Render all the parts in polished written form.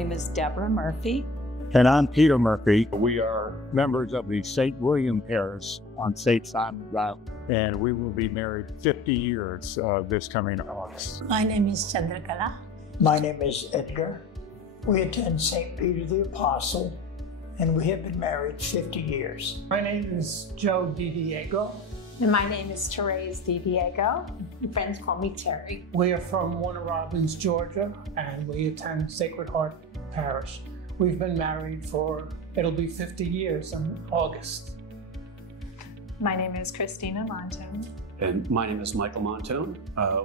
name is Deborah Murphy. And I'm Peter Murphy. We are members of the St. William Parish on St. Simon's Island, and we will be married 50 years this coming August. My name is Chandrakala. My name is Edgar. We attend St. Peter the Apostle, and we have been married 50 years. My name is Joe DiDiego. And my name is Therese DiDiego. Friends call me Terry. We are from Warner Robins, Georgia, and we attend Sacred Heart Parish. We've been married it'll be 50 years in August. My name is Christina Montone. And my name is Michael Montone.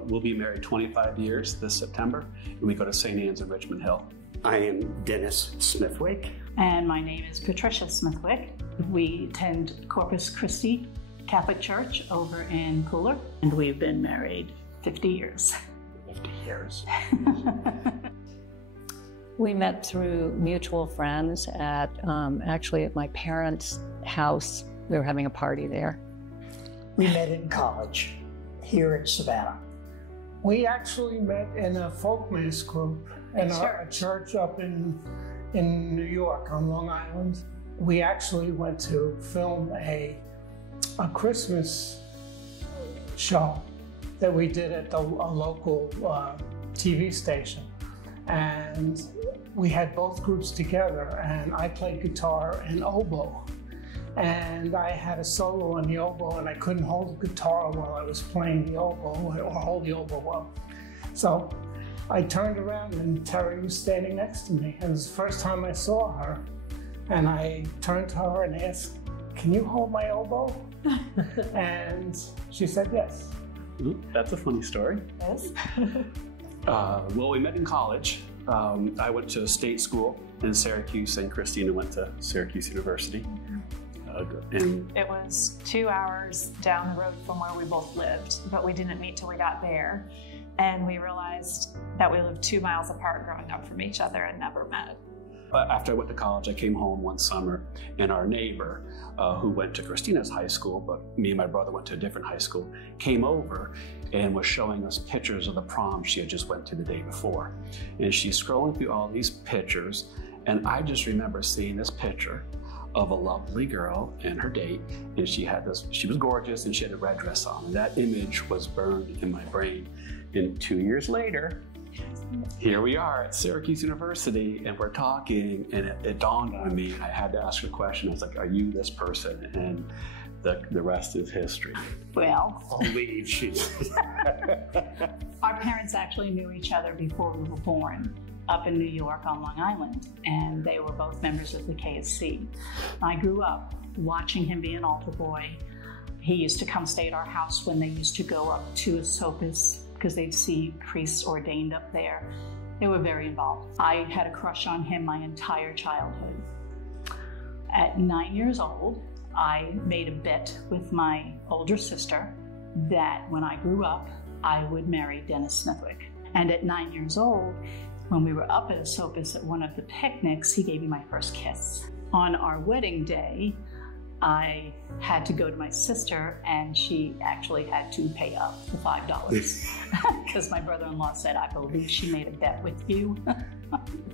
We'll be married 25 years this September, and we go to St. Anne's in Richmond Hill. I am Dennis Smithwick. And my name is Patricia Smithwick. We attend Corpus Christi Catholic Church over in Cooler, and we've been married 50 years. 50 years. We met through mutual friends actually at my parents' house. We were having a party there. We met in college here in Savannah. We actually met in a folk mass group in a church up in New York on Long Island. We actually went to film a Christmas show that we did at a local TV station. And we had both groups together, and I played guitar and oboe. And I had a solo on the oboe, and I couldn't hold the guitar while I was playing the oboe, or hold the oboe well. So I turned around and Terry was standing next to me. It was the first time I saw her. And I turned to her and asked, "Can you hold my oboe?" And she said yes. Ooh, that's a funny story. Yes. Well, we met in college. I went to state school in Syracuse, and Christina went to Syracuse University. And it was 2 hours down the road from where we both lived, but we didn't meet till we got there. And we realized that we lived 2 miles apart growing up from each other and never met. After I went to college, I came home one summer, and our neighbor, who went to Christina's high school, but me and my brother went to a different high school, came over and was showing us pictures of the prom she had just went to the day before. And she's scrolling through all these pictures, and I just remember seeing this picture of a lovely girl and her date, and she was gorgeous, and she had a red dress on. And that image was burned in my brain. And 2 years later, here we are at Syracuse University, and we're talking, and it dawned on me, and I had to ask her a question. I was like, "Are you this person?" And the rest is history. Well, Believe she's. our parents actually knew each other before we were born up in New York on Long Island, and they were both members of the KSC. I grew up watching him be an altar boy. He used to come stay at our house when they used to go up to Esopus, because they'd see priests ordained up there. They were very involved. I had a crush on him my entire childhood. At 9 years old, I made a bet with my older sister that when I grew up, I would marry Dennis Smithwick. And at 9 years old, when we were up at Esopus at one of the picnics, he gave me my first kiss. On our wedding day, I had to go to my sister, and she actually had to pay up the $5 because my brother-in-law said, "I believe she made a bet with you."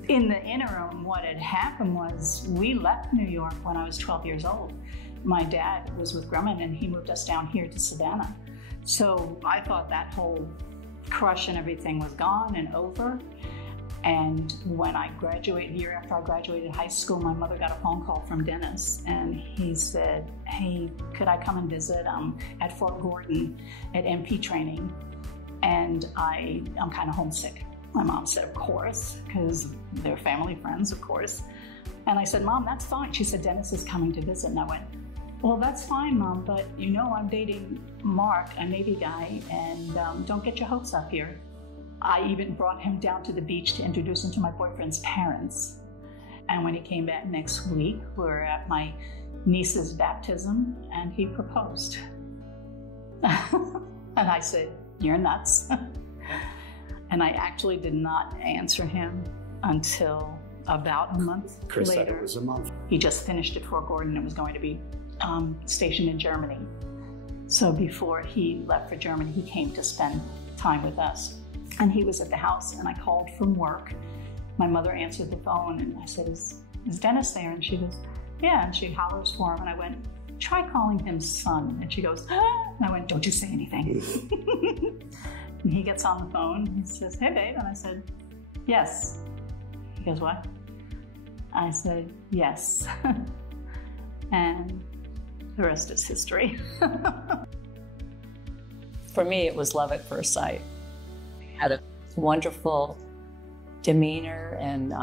In the interim, what had happened was we left New York when I was 12 years old. My dad was with Grumman, and he moved us down here to Savannah. So I thought that whole crush and everything was gone and over. And when I graduated, a year after I graduated high school, my mother got a phone call from Dennis, and he said, "Hey, could I come and visit? I'm at Fort Gordon at MP training, and I'm kind of homesick." My mom said, "Of course," because they're family friends, of course. And I said, "Mom, that's fine." She said, "Dennis is coming to visit." And I went, "Well, that's fine, Mom, but you know I'm dating Mark, a Navy guy, and don't get your hopes up here." I even brought him down to the beach to introduce him to my boyfriend's parents. And when he came back next week, we were at my niece's baptism, and he proposed. And I said, "You're nuts." And I actually did not answer him until about a month Chris later. said it was a month. He just finished at Fort Gordon and was going to be stationed in Germany. So before he left for Germany, he came to spend time with us. And he was at the house, and I called from work my mother answered the phone and I said, is Dennis there? And she goes, yeah. And she hollers for him. And I went, try calling him son. And she goes, ah. And I went, don't you say anything. And he gets on the phone. He says, hey, babe. And I said, yes. He goes, what? I said, yes. And the rest is history. For me, it was love at first sight. He had a wonderful demeanor and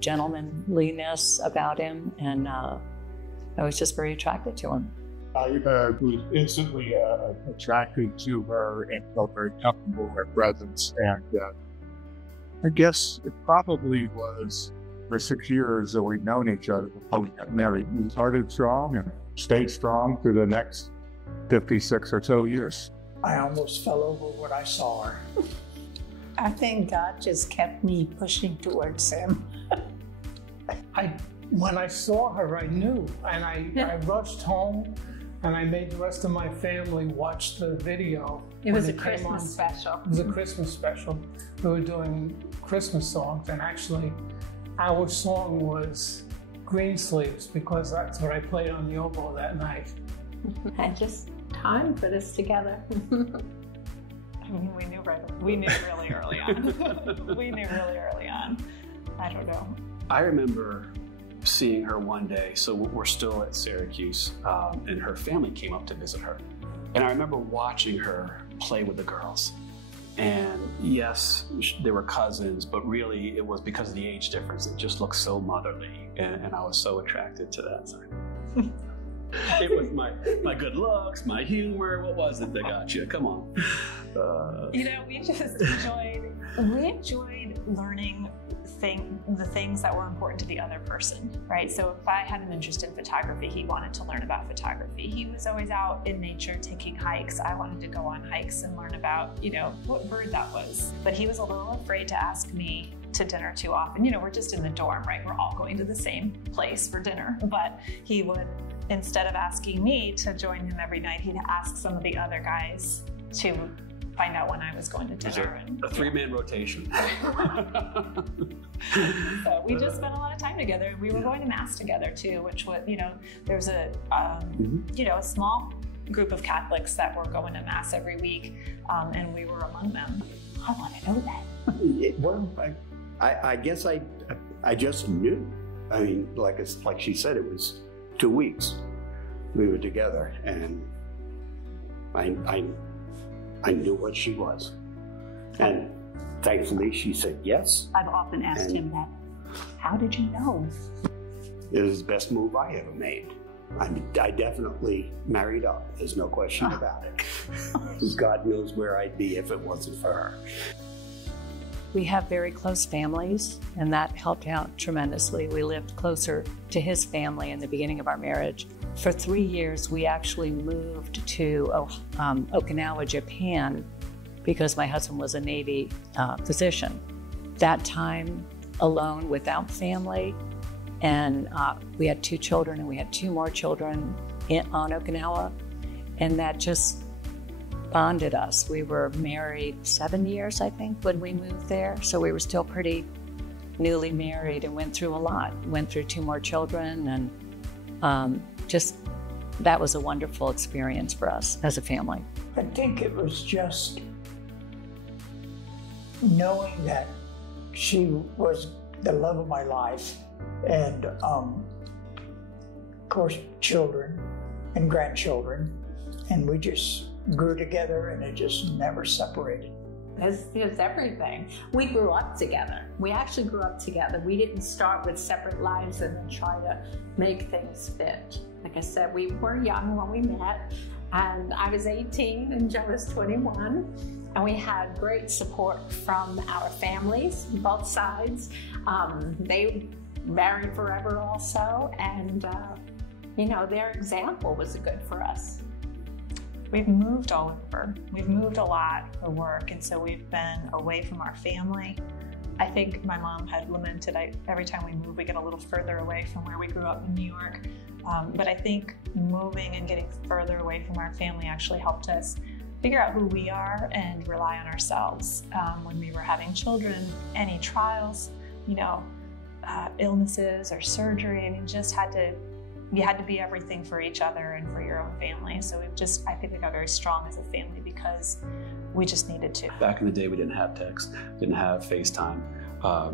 gentlemanliness about him, and I was just very attracted to him. I was instantly attracted to her and felt very comfortable in her presence. And I guess it probably was for 6 years that we'd known each other before we got married. We started strong and stayed strong through the next 56 or so years. I almost fell over when I saw her. I think God just kept me pushing towards him. When I saw her, I knew, and I rushed home, and I made the rest of my family watch the video. It was a Christmas special. It was a Christmas special. We were doing Christmas songs, and actually, our song was Green Sleeves, because that's what I played on the oboe that night. And just time put us together. I mean, we knew really early on. We knew really early on. I don't know. I remember seeing her one day, so we're still at Syracuse, and her family came up to visit her. And I remember watching her play with the girls. And yes, they were cousins, but really it was because of the age difference. It just looked so motherly, and I was so attracted to that side. It was my good looks, my humor. What was it that got you? Come on. You know, we just enjoyed learning the things that were important to the other person, right? So if I had an interest in photography, he wanted to learn about photography. He was always out in nature taking hikes. I wanted to go on hikes and learn about, you know, what bird that was. But he was a little afraid to ask me to dinner too often. You know, we're just in the dorm, right? We're all going to the same place for dinner. But he would, instead of asking me to join him every night, he'd ask some of the other guys to find out when I was going to dinner. A three-man rotation. So we just spent a lot of time together. We were going to Mass together too, which was, you know, there was a, you know, a small group of Catholics that were going to Mass every week, and we were among them. I want to know that. Well, I guess I just knew. I mean, like she said, it was 2 weeks we were together, and I knew what she was. And thankfully she said yes. I've often asked him that. How did you know? It was the best move I ever made. I definitely married up. There's no question about it. God knows where I'd be if it wasn't for her. We have very close families, and that helped out tremendously. We lived closer to his family in the beginning of our marriage. For 3 years, we actually moved to Okinawa, Japan, because my husband was a Navy physician. That time alone without family, and we had 2 children, and we had 2 more children on Okinawa, and that just bonded us. We were married 7 years, I think, when we moved there. So we were still pretty newly married and went through a lot. Went through 2 more children, and just that was a wonderful experience for us as a family. I think it was just knowing that she was the love of my life, and of course children and grandchildren, and we just grew together, and it just never separated. It's everything. We grew up together. We actually grew up together. We didn't start with separate lives and then try to make things fit. Like I said, we were young when we met, and I was 18 and Joe was 21. And we had great support from our families, both sides. They married forever also, and you know, their example was good for us. We've moved all over. We've moved a lot for work, and so we've been away from our family. I think my mom had lamented, every time we move, we get a little further away from where we grew up in New York. But I think moving and getting further away from our family actually helped us figure out who we are and rely on ourselves. When we were having children, any trials, illnesses or surgery. I mean, you had to be everything for each other and for your own family. So I think we got very strong as a family because we just needed to. Back in the day, we didn't have text, didn't have FaceTime.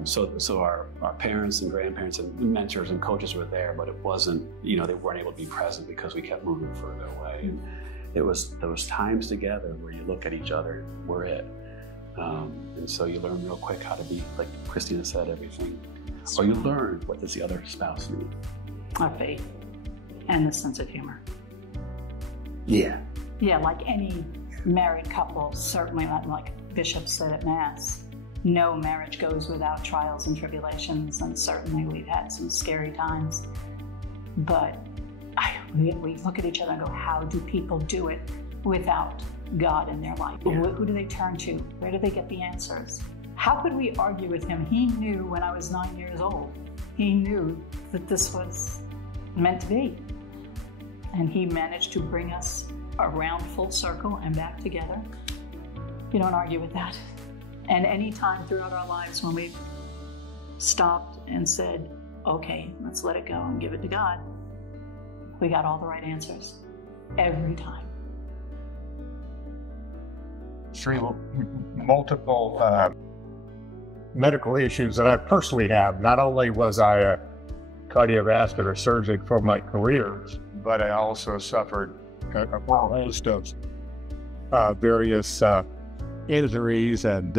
So our parents and grandparents and mentors and coaches were there, but it wasn't, they weren't able to be present because we kept moving further away. And there was times together where you look at each other, we're it. And so you learn real quick how to be, like Christina said, everything. Or you learn what does the other spouse need. Our faith and a sense of humor. Yeah. Yeah, like any married couple, certainly like Bishop said at Mass, no marriage goes without trials and tribulations, and certainly we've had some scary times. But we look at each other and go, how do people do it without God in their life? Yeah. Who do they turn to? Where do they get the answers? How could we argue with him? He knew when I was 9 years old, he knew that this was meant to be. And he managed to bring us around full circle and back together. You don't argue with that. And any time throughout our lives when we've stopped and said, okay, let's let it go and give it to God, we got all the right answers every time. Through multiple medical issues that I personally have, not only was I a cardiovascular surgeon for my career, but I also suffered a whole host of various injuries and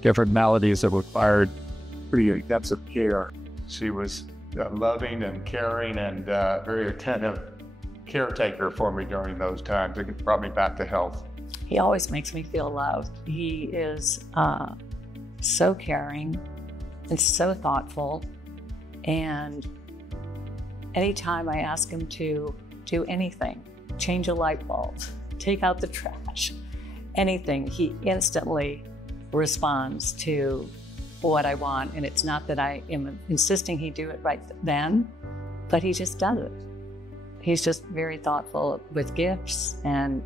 different maladies that required pretty intensive care. She was a loving and caring and very attentive caretaker for me during those times. It brought me back to health. He always makes me feel loved. He is so caring and so thoughtful. And anytime I ask him to do anything, change a light bulb, take out the trash, anything, he instantly responds to what I want. And it's not that I am insisting he do it right then, but he just does it. He's just very thoughtful with gifts and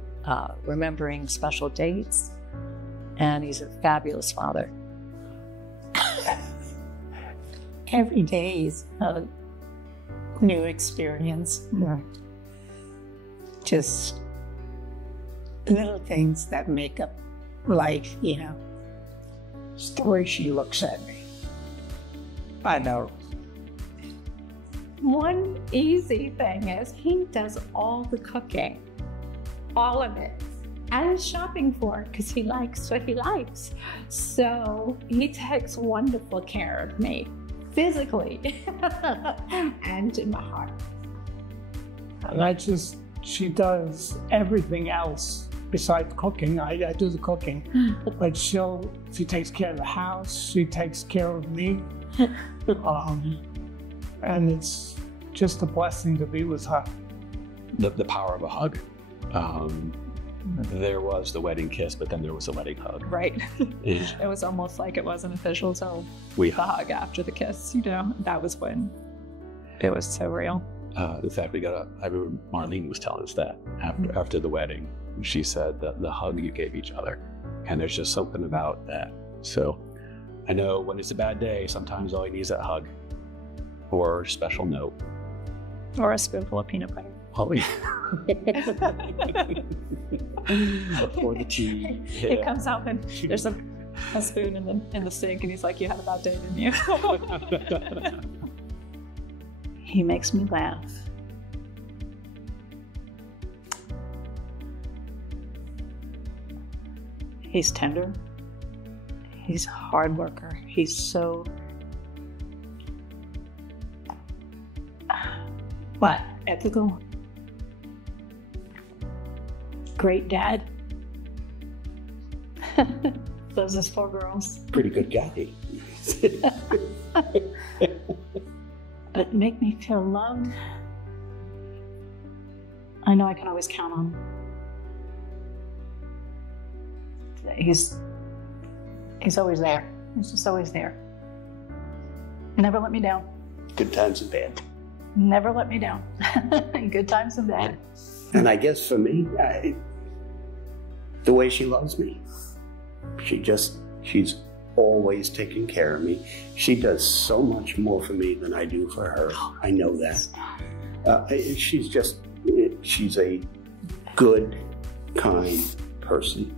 remembering special dates. And he's a fabulous father. Every day is a new experience. Just little things that make up life, It's the way she looks at me. I know. One easy thing is he does all the cooking, all of it, and shopping for it because he likes what he likes. So he takes wonderful care of me, physically and in my heart. And she does everything else besides cooking. I do the cooking, but she takes care of the house, she takes care of me. And it's just a blessing to be with her. The power of a hug. There was the wedding kiss, but then there was a wedding hug. Right. It was almost like it wasn't official till the hug after the kiss, That was when it was so real. In fact, I remember Marlene was telling us that after the wedding. She said that the hug you gave each other. And there's just something about that. So I know when it's a bad day, sometimes all you need is that hug or a special note. Or a spoonful of peanut butter. Oh, yeah. Or the tea. Yeah. It comes out and there's a spoon in the sink, and he's like, "You had a bad day, didn't you?" He makes me laugh. He's tender. He's a hard worker. He's so... ethical. Great dad. Loves his 4 girls. Pretty good guy. But make me feel loved. I know I can always count on him. He's always there. He's just always there. Never let me down. Good times and bad. Never let me down. Good times and bad. And I guess for me, the way she loves me, she's always taken care of me. She does so much more for me than I do for her. I know that. She's a good, kind person.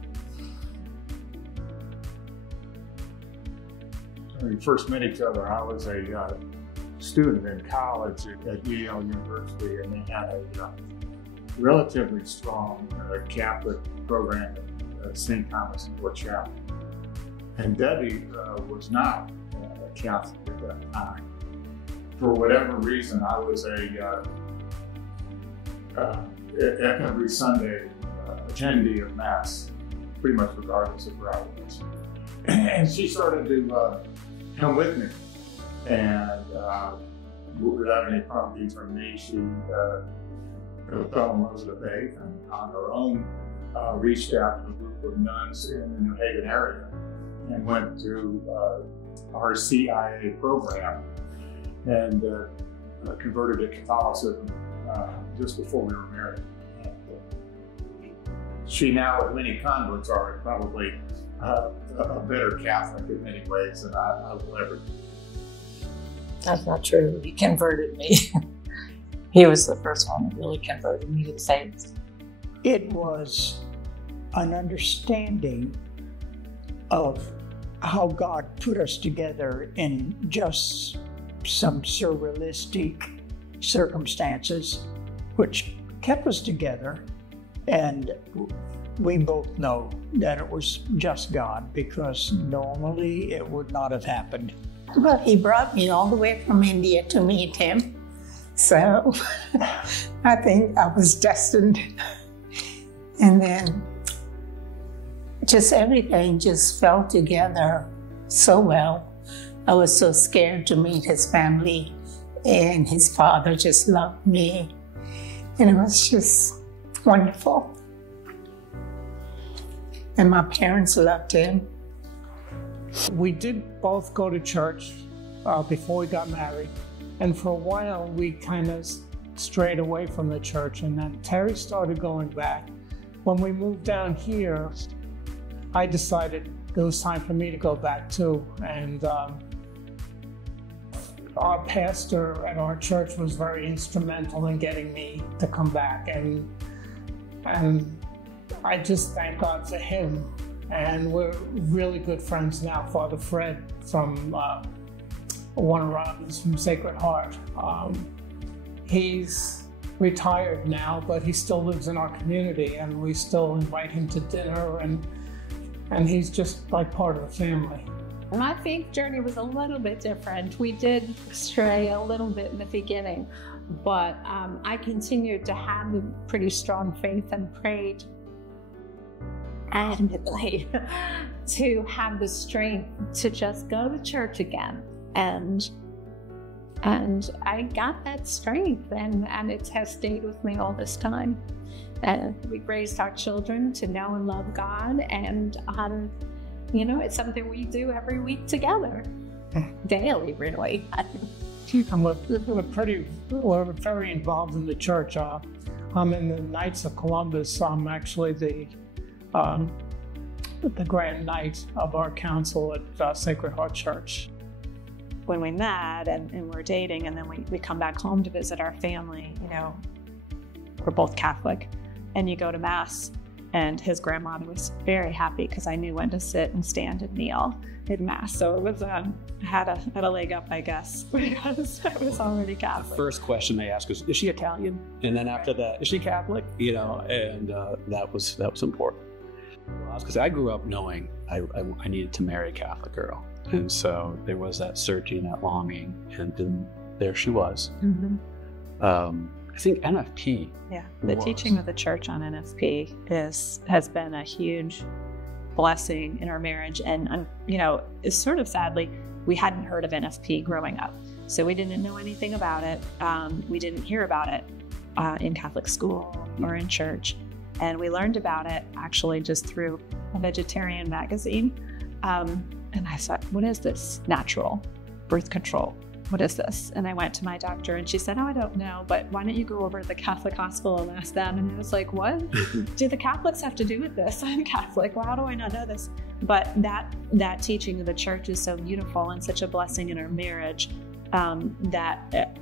When we first met each other, I was a student in college at Yale University, and they had a relatively strong Catholic program at St. Thomas in Fort Chapel. And Debbie was not a Catholic at that time. For whatever reason, I was every Sunday attendee of Mass, pretty much regardless of where I was. And she started to come with me. And without any prompting from me, she fell in love with the faith, and on her own reached out to a group of nuns in the New Haven area and went through our CIA program and converted to Catholicism just before we were married. She now, with many converts, are probably a better Catholic in many ways than I will ever be. That's not true. He converted me. He was the first one that really converted me to the faith. It was an understanding of how God put us together in just some surrealistic circumstances, which kept us together. And we both know that it was just God, because normally it would not have happened. Well, he brought me all the way from India to meet him. So I think I was destined. And then just everything just fell together so well. I was so scared to meet his family, and his father just loved me. And it was just wonderful. And my parents loved him. We did both go to church before we got married. And for a while, we kind of strayed away from the church. And then Terry started going back. When we moved down here, I decided it was time for me to go back too. And our pastor at our church was very instrumental in getting me to come back. And I just thank God for him. And we're really good friends now. Father Fred from Warner Robins from Sacred Heart. He's retired now, but he still lives in our community, and we still invite him to dinner, and he's just like part of the family. My faith journey was a little bit different. We did stray a little bit in the beginning, but I continued to have a pretty strong faith and prayed adamantly to have the strength to just go to church again. And I got that strength, and it has stayed with me all this time. We raised our children to know and love God, and it's something we do every week together, daily, really. And we're very involved in the church. I'm in the Knights of Columbus. I'm actually the Grand Knight of our council at Sacred Heart Church. When we met and we're dating, and then we come back home to visit our family, we're both Catholic, and you go to Mass, and his grandmother was very happy because I knew when to sit and stand and kneel in Mass. So it was had a leg up, I guess, because I was already Catholic. The first question they ask is she Italian? And then after that, is she Catholic? And that was important. Because I grew up knowing I needed to marry a Catholic girl. And so there was that searching, that longing, and then there she was. Mm-hmm. I think NFP. Yeah, the teaching of the church on NFP has been a huge blessing in our marriage. And, it's sort of sadly, we hadn't heard of NFP growing up. So we didn't know anything about it. We didn't hear about it in Catholic school or in church. And we learned about it actually just through a vegetarian magazine. And I thought, what is this? Natural birth control. what is this? And I went to my doctor and she said, oh, I don't know, but why don't you go over to the Catholic hospital and ask them? And I was like, what do the Catholics have to do with this? I'm Catholic. Well, how do I not know this? But that teaching of the church is so beautiful and such a blessing in our marriage, that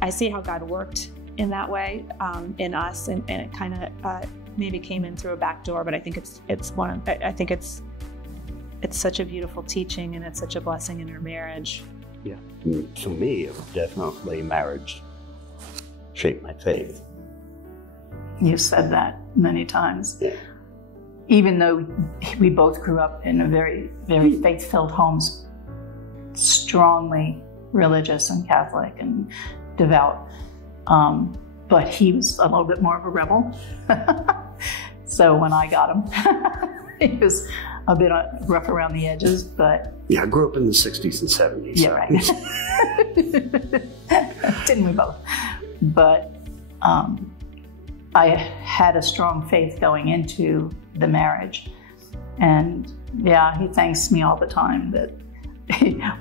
I see how God worked in that way, in us, and it kind of maybe came in through a back door, but I think it's such a beautiful teaching, and it's such a blessing in our marriage. Yeah, to me, it was definitely marriage shaped my faith. You've said that many times. Yeah. Even though we both grew up in a very, very faith-filled homes, strongly religious and Catholic and devout, but he was a little bit more of a rebel. So when I got him, he was a bit rough around the edges, but... Yeah, I grew up in the 60s and 70s. Yeah, right. Didn't we both? But I had a strong faith going into the marriage. And yeah, he thanks me all the time that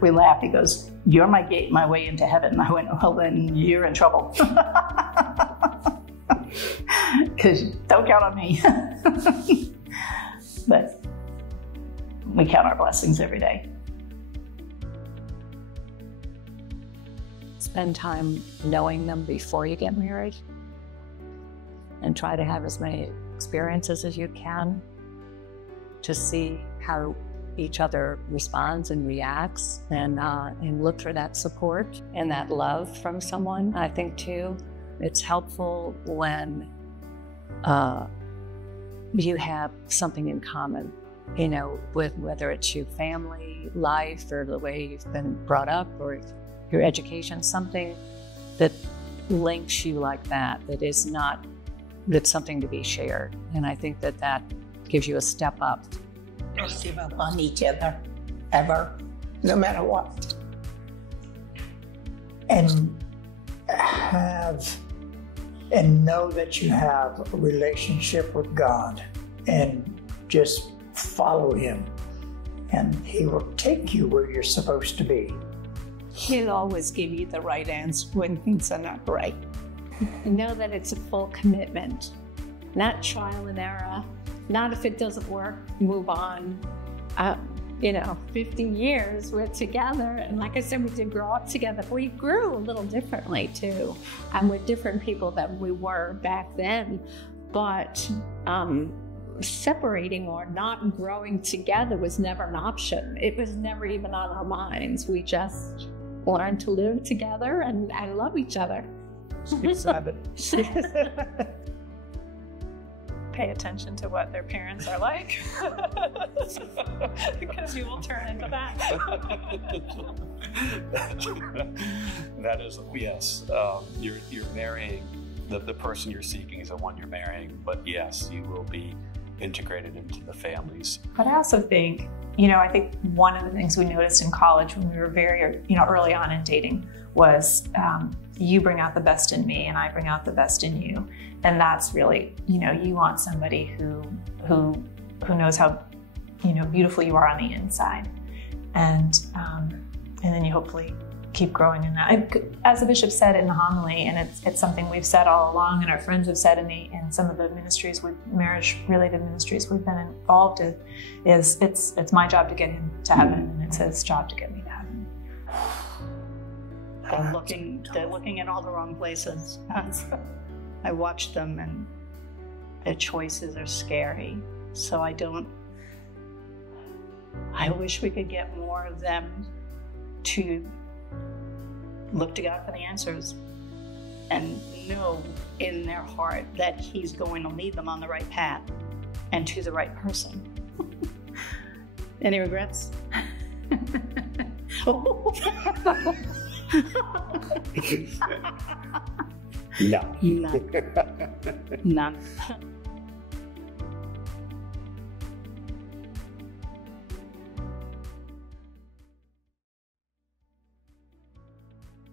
we laugh. He goes, you're my way into heaven. And I went, well, then you're in trouble. Because don't count on me. But we count our blessings every day. Spend time knowing them before you get married, and try to have as many experiences as you can to see how each other responds and reacts, and look for that support and that love from someone. I think too, it's helpful when you have something in common, you know, with whether it's your family life or the way you've been brought up or your education, something that links you like that is that's something to be shared. And I think that gives you a step up. Don't give up on each other, ever, no matter what. And know that you have a relationship with God, and just follow Him, and He will take you where you're supposed to be. He'll always give you the right answer when things are not right. Know that it's a full commitment, not trial and error, not if it doesn't work, move on. 15 years we're together, and like I said, we did grow up together. We grew a little differently too, and we're different people than we were back then, but separating or not growing together was never an option. It was never even on our minds. We just learned to live together and love each other. Pay attention to what their parents are like, because you will turn into that. That is, yes, you're marrying, the person you're seeking is the one you're marrying, but yes, you will be integrated into the families. But I also think, I think one of the things we noticed in college when we were very, early on in dating was you bring out the best in me and I bring out the best in you. And that's really, you want somebody who knows how, beautiful you are on the inside. And then you hopefully keep growing in that. As the bishop said in the homily, and it's something we've said all along, and our friends have said in some of the ministries, marriage-related ministries we've been involved in, is it's my job to get him to heaven, and it's his job to get me to heaven. They're looking at all the wrong places. I watch them, and their choices are scary. So I wish we could get more of them to look to God for the answers and know in their heart that He's going to lead them on the right path and to the right person. Any regrets? No. None.